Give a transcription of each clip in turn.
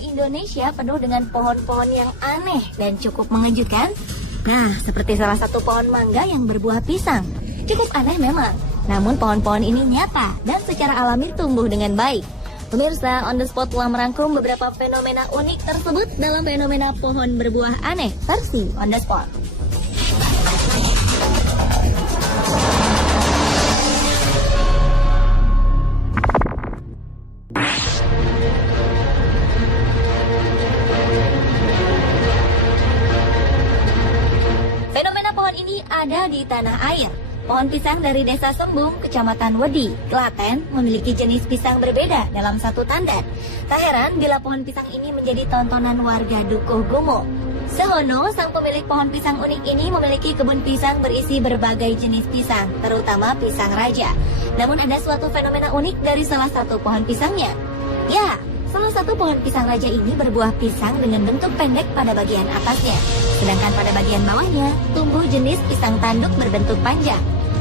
Indonesia penuh dengan pohon-pohon yang aneh dan cukup mengejutkan? Nah, seperti salah satu pohon mangga yang berbuah pisang. Cukup aneh memang, namun pohon-pohon ini nyata dan secara alami tumbuh dengan baik. Pemirsa, On The Spot telah merangkum beberapa fenomena unik tersebut dalam fenomena pohon berbuah aneh versi On The Spot. Fenomena pohon ini ada di tanah air. Pohon pisang dari Desa Sembung, Kecamatan Wedi, Klaten, memiliki jenis pisang berbeda dalam satu tandan. Tak heran bila pohon pisang ini menjadi tontonan warga Dukuh Gumo. Sehono, sang pemilik pohon pisang unik ini memiliki kebun pisang berisi berbagai jenis pisang, terutama pisang raja. Namun ada suatu fenomena unik dari salah satu pohon pisangnya. Ya, salah satu pohon pisang raja ini berbuah pisang dengan bentuk pendek pada bagian atasnya. Sedangkan pada bagian bawahnya, tumbuh jenis pisang tanduk berbentuk panjang.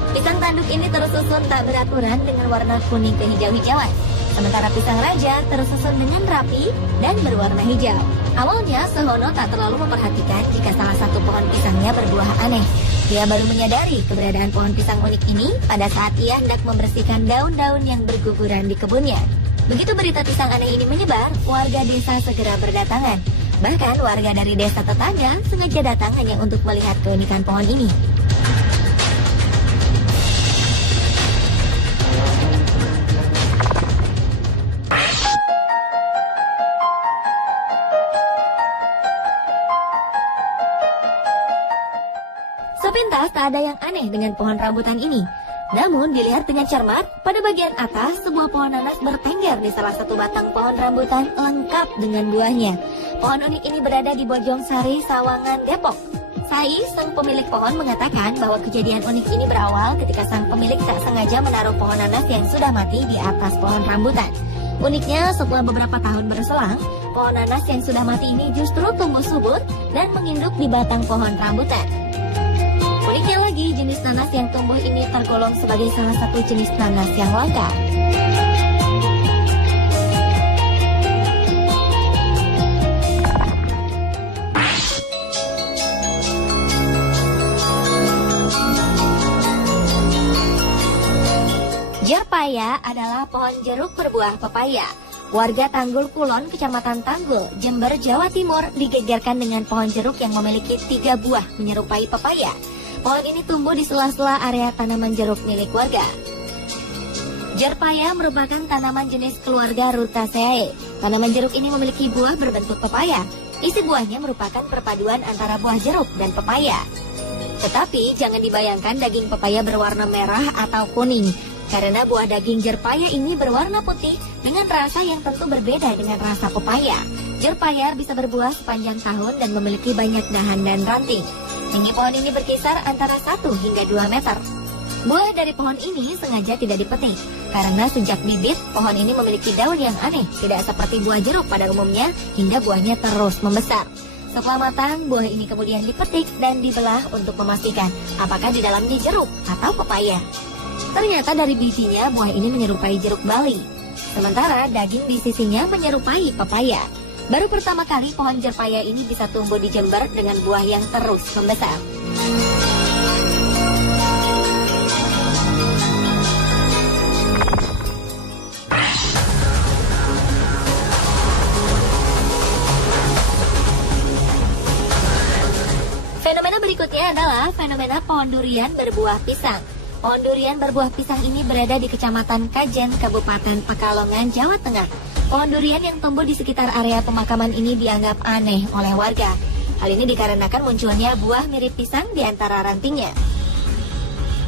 Pisang tanduk ini tersusun tak beraturan dengan warna kuning kehijau-hijauan. Sementara pisang raja tersusun dengan rapi dan berwarna hijau. Awalnya, Sehono tak terlalu memperhatikan jika salah satu pohon pisangnya berbuah aneh. Dia baru menyadari keberadaan pohon pisang unik ini pada saat ia hendak membersihkan daun-daun yang berguguran di kebunnya. Begitu berita pisang aneh ini menyebar, warga desa segera berdatangan. Bahkan warga dari desa tetangga sengaja datang hanya untuk melihat keunikan pohon ini. Sepintas tak ada yang aneh dengan pohon rambutan ini. Namun dilihat dengan cermat, pada bagian atas sebuah pohon nanas bertengger di salah satu batang pohon rambutan lengkap dengan buahnya. Pohon unik ini berada di Bojong Sari, Sawangan, Depok. Sai, sang pemilik pohon, mengatakan bahwa kejadian unik ini berawal ketika sang pemilik tak sengaja menaruh pohon nanas yang sudah mati di atas pohon rambutan. Uniknya, setelah beberapa tahun berselang, pohon nanas yang sudah mati ini justru tumbuh subur dan menginduk di batang pohon rambutan. Uniknya lagi, jenis nanas yang tumbuh ini tergolong sebagai salah satu jenis nanas yang langka. Jerpaya adalah pohon jeruk berbuah pepaya. Warga Tanggul Kulon, Kecamatan Tanggul, Jember, Jawa Timur digegerkan dengan pohon jeruk yang memiliki 3 buah menyerupai pepaya. Pohon ini tumbuh di sela-sela area tanaman jeruk milik warga. Jerpaya merupakan tanaman jenis keluarga Rutaceae. Tanaman jeruk ini memiliki buah berbentuk pepaya. Isi buahnya merupakan perpaduan antara buah jeruk dan pepaya. Tetapi jangan dibayangkan daging pepaya berwarna merah atau kuning, karena buah daging jerpaya ini berwarna putih dengan rasa yang tentu berbeda dengan rasa pepaya. Jerpaya bisa berbuah sepanjang tahun dan memiliki banyak dahan dan ranting. Tinggi pohon ini berkisar antara 1 hingga 2 meter. Buah dari pohon ini sengaja tidak dipetik, karena sejak bibit, pohon ini memiliki daun yang aneh, tidak seperti buah jeruk pada umumnya, hingga buahnya terus membesar. Setelah matang, buah ini kemudian dipetik dan dibelah untuk memastikan apakah di dalamnya jeruk atau pepaya. Ternyata dari bijinya, buah ini menyerupai jeruk Bali, sementara daging di sisinya menyerupai pepaya. Baru pertama kali pohon jerpaya ini bisa tumbuh di Jember dengan buah yang terus membesar. Fenomena berikutnya adalah fenomena pohon durian berbuah pisang. Pohon durian berbuah pisang ini berada di Kecamatan Kajen, Kabupaten Pekalongan, Jawa Tengah. Pohon durian yang tumbuh di sekitar area pemakaman ini dianggap aneh oleh warga. Hal ini dikarenakan munculnya buah mirip pisang di antara rantingnya.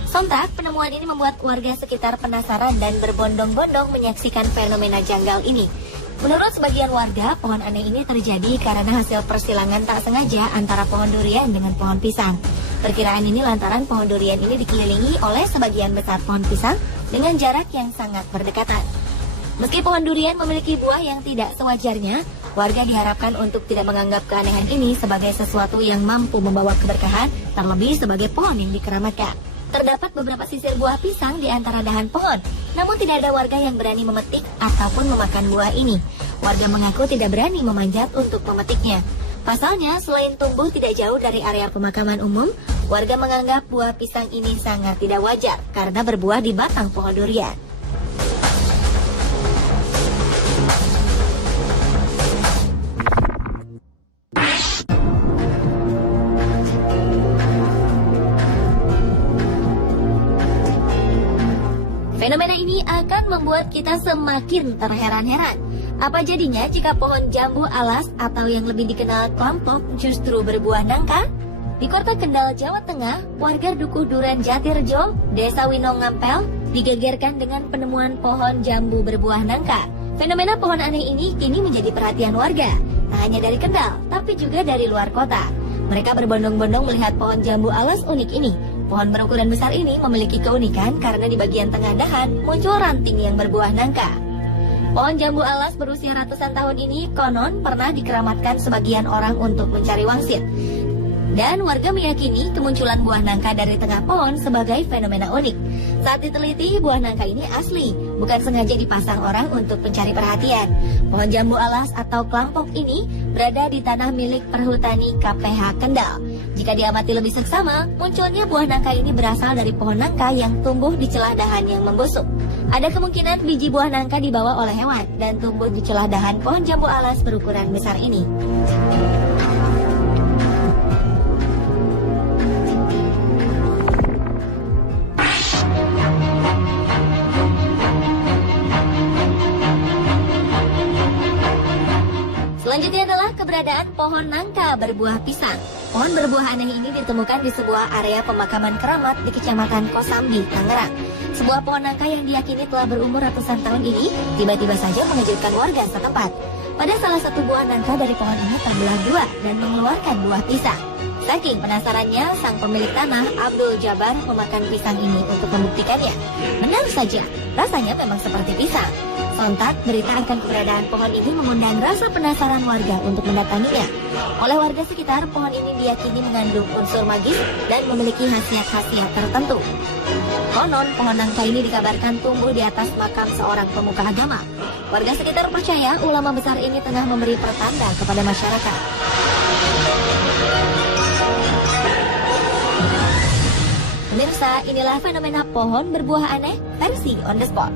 Sontak, penemuan ini membuat warga sekitar penasaran dan berbondong-bondong menyaksikan fenomena janggal ini. Menurut sebagian warga, pohon aneh ini terjadi karena hasil persilangan tak sengaja antara pohon durian dengan pohon pisang. Perkiraan ini lantaran pohon durian ini dikelilingi oleh sebagian besar pohon pisang dengan jarak yang sangat berdekatan. Meski pohon durian memiliki buah yang tidak sewajarnya, warga diharapkan untuk tidak menganggap keanehan ini sebagai sesuatu yang mampu membawa keberkahan, terlebih sebagai pohon yang dikeramatkan. Terdapat beberapa sisir buah pisang di antara dahan pohon, namun tidak ada warga yang berani memetik ataupun memakan buah ini. warga mengaku tidak berani memanjat untuk memetiknya. Pasalnya, selain tumbuh tidak jauh dari area pemakaman umum, warga menganggap buah pisang ini sangat tidak wajar karena berbuah di batang pohon durian. Fenomena ini akan membuat kita semakin terheran-heran. Apa jadinya jika pohon jambu alas atau yang lebih dikenal klampok justru berbuah nangka? Di Kota Kendal, Jawa Tengah, warga Dukuh Duren Jatirejo, Desa Winongampel, digegerkan dengan penemuan pohon jambu berbuah nangka. Fenomena pohon aneh ini kini menjadi perhatian warga, tak hanya dari Kendal, tapi juga dari luar kota. Mereka berbondong-bondong melihat pohon jambu alas unik ini. Pohon berukuran besar ini memiliki keunikan karena di bagian tengah dahan muncul ranting yang berbuah nangka. Pohon jambu alas berusia ratusan tahun ini konon pernah dikeramatkan sebagian orang untuk mencari wangsit. Dan warga meyakini kemunculan buah nangka dari tengah pohon sebagai fenomena unik. Saat diteliti, buah nangka ini asli, bukan sengaja dipasang orang untuk mencari perhatian. Pohon jambu alas atau klampok ini berada di tanah milik Perhutani KPH Kendal. Jika diamati lebih seksama, munculnya buah nangka ini berasal dari pohon nangka yang tumbuh di celah dahan yang membusuk. Ada kemungkinan biji buah nangka dibawa oleh hewan dan tumbuh di celah dahan pohon jambu alas berukuran besar ini. Selanjutnya adalah keberadaan pohon nangka berbuah pisang. Pohon berbuah aneh ini ditemukan di sebuah area pemakaman keramat di Kecamatan Kosambi, Tangerang. Sebuah pohon nangka yang diyakini telah berumur ratusan tahun ini tiba-tiba saja mengejutkan warga setempat. Pada salah satu buah nangka dari pohon ini terbelah dua dan mengeluarkan buah pisang. Saking penasarannya, sang pemilik tanah Abdul Jabar memakan pisang ini untuk membuktikannya. Benar saja, rasanya memang seperti pisang. Sontak, berita akan keberadaan pohon ini mengundang rasa penasaran warga untuk mendatanginya. Oleh warga sekitar, pohon ini diyakini mengandung unsur magis dan memiliki khasiat-khasiat tertentu. Konon, pohon nangka ini dikabarkan tumbuh di atas makam seorang pemuka agama. Warga sekitar percaya ulama besar ini tengah memberi pertanda kepada masyarakat. Pemirsa, inilah fenomena pohon berbuah aneh versi on the spot.